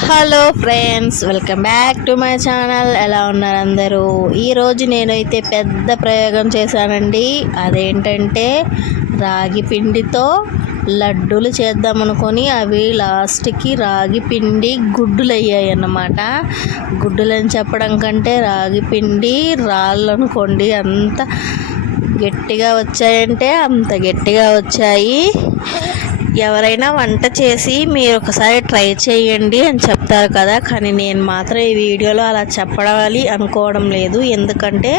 Hello friends, welcome back to my channel. ఎలా ఉన్నారు అందరూ? ఈరోజు నేనైతే పెద్ద ప్రయోగం చేశానండి. అదేంటంటే రాగి పిండితో లడ్డూలు చేద్దామనుకొని అవి లాస్ట్కి రాగి పిండి గుడ్డులు అయ్యాయి అన్నమాట. గుడ్డులని చెప్పడం కంటే రాగి పిండి రాళ్ళు అనుకోండి, అంత గట్టిగా వచ్చాయంటే అంత గట్టిగా వచ్చాయి. ఎవరైనా వంట చేసి మీరు ఒకసారి ట్రై చేయండి అని చెప్తారు కదా, కానీ నేను మాత్రం ఈ వీడియోలో అలా చెప్పడాలి అనుకోవడం లేదు. ఎందుకంటే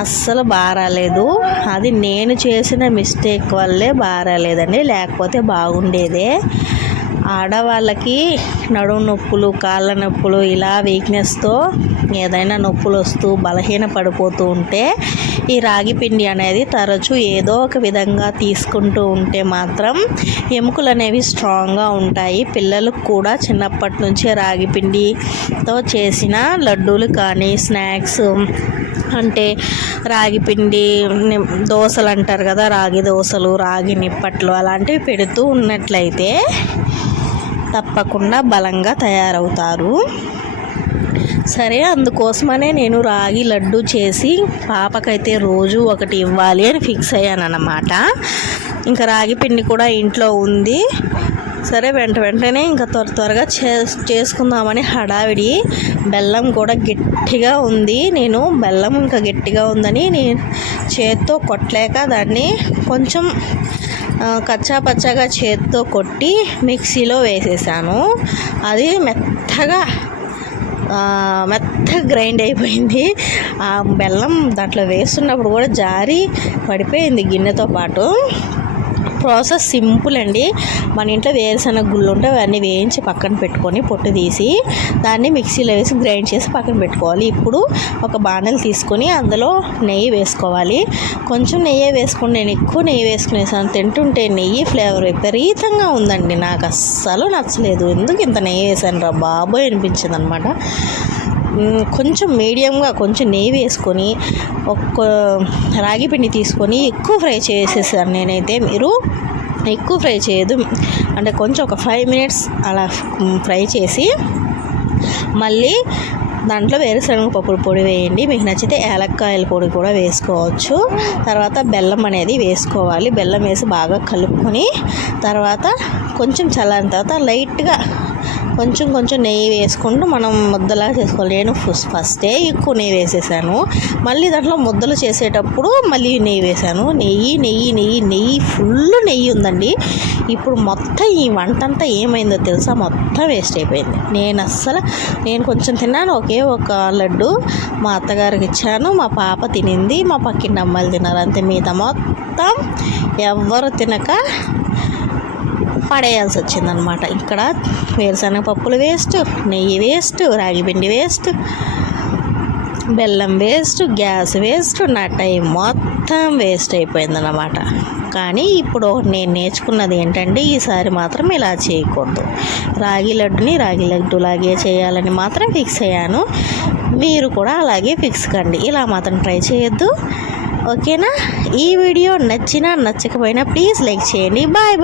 అస్సలు బాగా రాలేదు. అది నేను చేసిన మిస్టేక్ వల్లే బాగా రాలేదండి, లేకపోతే బాగుండేదే. ఆడవాళ్ళకి నడుము నొప్పులు, కాళ్ళ నొప్పులు, ఇలా వీక్నెస్తో ఏదైనా నొప్పులు వస్తూ బలహీన పడిపోతూ ఉంటే ఈ రాగి పిండి అనేది తరచూ ఏదో ఒక విధంగా తీసుకుంటూ ఉంటే మాత్రం ఎముకలు అనేవి స్ట్రాంగ్గా ఉంటాయి. పిల్లలకు కూడా చిన్నప్పటి నుంచే రాగి పిండితో చేసిన లడ్డూలు కానీ స్నాక్స్ అంటే రాగి పిండి దోశలు అంటారు కదా, రాగి దోశలు, రాగి నిప్పట్లు అలాంటివి పెడుతూ ఉన్నట్లయితే తప్పకుండా బలంగా తయారవుతారు. సరే, అందుకోసమనే నేను రాగి లడ్డు చేసి పాపకైతే రోజు ఒకటి ఇవ్వాలి అని ఫిక్స్ అయ్యాను అన్నమాట. ఇంకా రాగి పిండి కూడా ఇంట్లో ఉంది. సరే, వెంటనే ఇంకా త్వరగా చేసుకుందామని హడావిడి. బెల్లం కూడా గట్టిగా ఉంది. నేను బెల్లం ఇంకా గట్టిగా ఉందని నేను చేత్తో కొట్టలేక దాన్ని కొంచెం కచ్చా పచ్చగా చేత్తో కొట్టి మిక్సీలో వేసేసాను. అది మెత్తగా గ్రైండ్ అయిపోయింది. ఆ బెల్లం దాంట్లో వేస్తున్నప్పుడు కూడా జారి పడిపోయింది గిన్నెతో పాటు. ప్రాసెస్ సింపుల్ అండి. మన ఇంట్లో వేరుశనగ గుళ్ళు ఉంటే అవన్నీ వేయించి పక్కన పెట్టుకొని పొట్టు తీసి దాన్ని మిక్సీలో వేసి గ్రైండ్ చేసి పక్కన పెట్టుకోవాలి. ఇప్పుడు ఒక బాణలు తీసుకొని అందులో నెయ్యి వేసుకోవాలి. కొంచెం నెయ్యి వేసుకుని, నేను ఎక్కువ నెయ్యి వేసుకునేసాను. తింటుంటే నెయ్యి ఫ్లేవర్ విపరీతంగా ఉందండి. నాకు అస్సలు నచ్చలేదు. ఎందుకు ఇంత నెయ్యి వేసాను రా బాబోయ్ అనిపించింది అనమాట. కొంచెం మీడియంగా కొంచెం నెయ్యి వేసుకొని ఒక్క రాగి పిండి తీసుకొని ఎక్కువ ఫ్రై చేసేసాను నేనైతే. మీరు ఎక్కువ ఫ్రై చేయదు, అంటే కొంచెం ఒక 5 minutes అలా ఫ్రై చేసి మళ్ళీ దాంట్లో వేరుశనగ పప్పుల పొడి వేయండి. మీకు నచ్చితే యాలక్కాయల పొడి కూడా వేసుకోవచ్చు. తర్వాత బెల్లం అనేది వేసుకోవాలి. బెల్లం వేసి బాగా కలుపుకొని తర్వాత కొంచెం చల్లారిన తర్వాత లైట్గా కొంచెం నెయ్యి వేసుకుంటూ మనం ముద్దలా చేసుకోవాలి. నేను ఫస్టే ఎక్కువ నెయ్యి వేసేసాను. మళ్ళీ దాంట్లో ముద్దలు చేసేటప్పుడు మళ్ళీ నెయ్యి వేసాను. నెయ్యి ఫుల్ నెయ్యి ఉందండి. ఇప్పుడు మొత్తం ఈ వంట అంతా ఏమైందో తెలుసా, మొత్తం వేస్ట్ అయిపోయింది. నేను కొంచెం తిన్నాను, ఒకే ఒక లడ్డు మా అత్తగారికి ఇచ్చాను. మా పాప తినింది, మా పక్కింటి అమ్మాయిలు తిన్నారు, అంతే. మిగతా మొత్తం ఎవ్వరు తినక పడేయాల్సి వచ్చిందనమాట. ఇక్కడ వేరుశనగ పప్పులు వేస్ట్, నెయ్యి వేస్ట్, రాగి పిండి వేస్ట్, బెల్లం వేస్ట్, గ్యాస్ వేస్ట్, నా టైం మొత్తం వేస్ట్ అయిపోయిందన్నమాట. కానీ ఇప్పుడు నేను నేర్చుకున్నది ఏంటంటే ఈసారి మాత్రం ఇలా చేయకూడదు. రాగి లడ్డులాగే చేయాలని మాత్రం ఫిక్స్ అయ్యాను. మీరు కూడా అలాగే ఫిక్స్ కండి. ఇలా మాత్రం ట్రై చేయొద్దు, ఓకేనా? ఈ వీడియో నచ్చినా నచ్చకపోయినా ప్లీజ్ లైక్ చేయండి. బాయ్.